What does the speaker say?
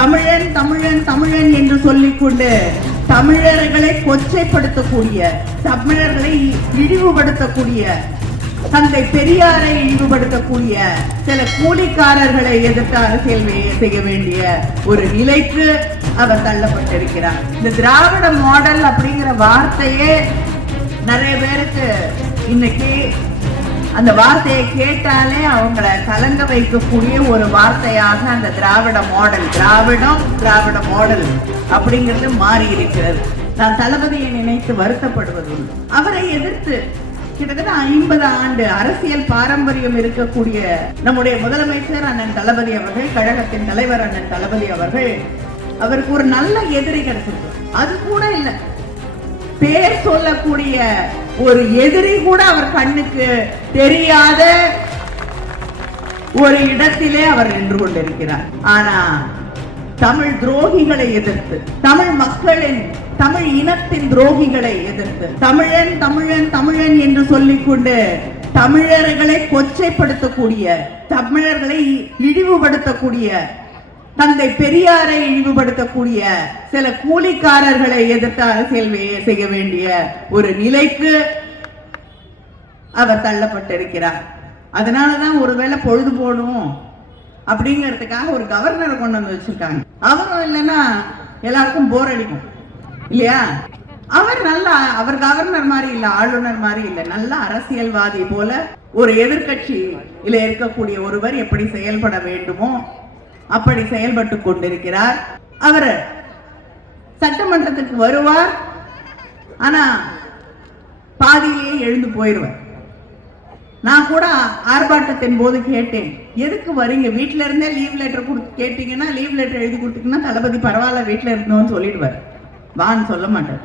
தமிழன் தமிழன் தமிழன் என்று சொல்லிக்கொண்டு தமிழர்களை கொச்சைப்படுத்தக்கூடிய, தமிழர்களை இழிவுபடுத்தக்கூடிய, தந்தை பெரியாரை இழிவுபடுத்தக்கூடிய சில கூலிக்காரர்களை எதிர்த்து அரசியல் செய்ய வேண்டிய ஒரு நிலைக்கு அவர் தள்ளப்பட்டிருக்கிறார். இந்த திராவிட மாடல் அப்படிங்கிற வார்த்தையே நிறைய பேருக்கு இன்னைக்கு அந்த வார்த்தையை கேட்டாலே அவங்கள கலங்க வைக்கக்கூடிய ஒரு வார்த்தையாக அந்த திராவிட மாடல் அப்படிங்கிறது மாறி இருக்கிறது. நான் தளபதியை நினைத்து வருத்தப்படுவது உண்டு. அவரை எதிர்த்து கிட்டத்தட்ட 50 ஆண்டு அரசியல் பாரம்பரியம் இருக்கக்கூடிய நம்முடைய முதலமைச்சர் அண்ணன் தளபதி அவர்கள், கழகத்தின் தலைவர் அண்ணன் தளபதி அவர்கள், அவருக்கு ஒரு நல்ல எதிரி கிடைச்சிருக்கு. அது கூட இல்லை, பேர் சொல்லக்கூடிய ஒரு எதிரி கூட அவர் கண்ணுக்கு தெரியாத ஒரு இடத்திலே அவர் நின்று கொண்டிருக்கிறார். ஆனா தமிழ் துரோகிகளை எதிர்த்து, தமிழ் மக்களின், தமிழ் இனத்தின் துரோகிகளை எதிர்த்து, தமிழன் தமிழன் தமிழன் என்று சொல்லிக்கொண்டு தமிழர்களை கொச்சைப்படுத்தக்கூடிய, தமிழர்களை இழிவுபடுத்தக்கூடிய, தந்தை பெரியாரை இழிவுபடுத்தக்கூடிய சில கூலிக்காரர்களை எதிர்த்து அரசியல் செய்ய வேண்டிய ஒரு நிலைக்கு அவர் தள்ளப்பட்டிருக்கிறார். அதனாலதான் ஒருவேளை பொழுது போடும் அப்படிங்கிறதுக்காக ஒரு கவர்னரை கொண்டு வந்து வச்சிருக்காங்க. அவரும் இல்லைன்னா எல்லாருக்கும் போர் அடிக்கும் இல்லையா? அவர் கவர்னர் மாதிரி இல்ல, ஆளுநர் மாதிரி இல்ல, நல்ல அரசியல்வாதி போல ஒரு எதிர்கட்சி இல்ல இருக்கக்கூடிய ஒருவர் எப்படி செயல்பட வேண்டுமோ அப்படி செயல்பட்டு கொண்டிருக்கிறார். அவர் சட்டமன்றத்துக்கு வருவார், ஆனா பாதியிலேயே எழுந்து போயிடுவார். நான் கூட ஆர்ப்பாட்டத்தின் போது கேட்டேன், எதுக்கு வரீங்க? வீட்டுல இருந்தே லீவ் லெட்டர் கேட்டீங்கன்னா, லீவ் லெட்டர் எழுதி கொடுத்தீங்கன்னா தளபதி பரவாயில்ல வீட்டுல இருக்கணும்னு சொல்லிடுவார், வான்னு சொல்ல மாட்டார்.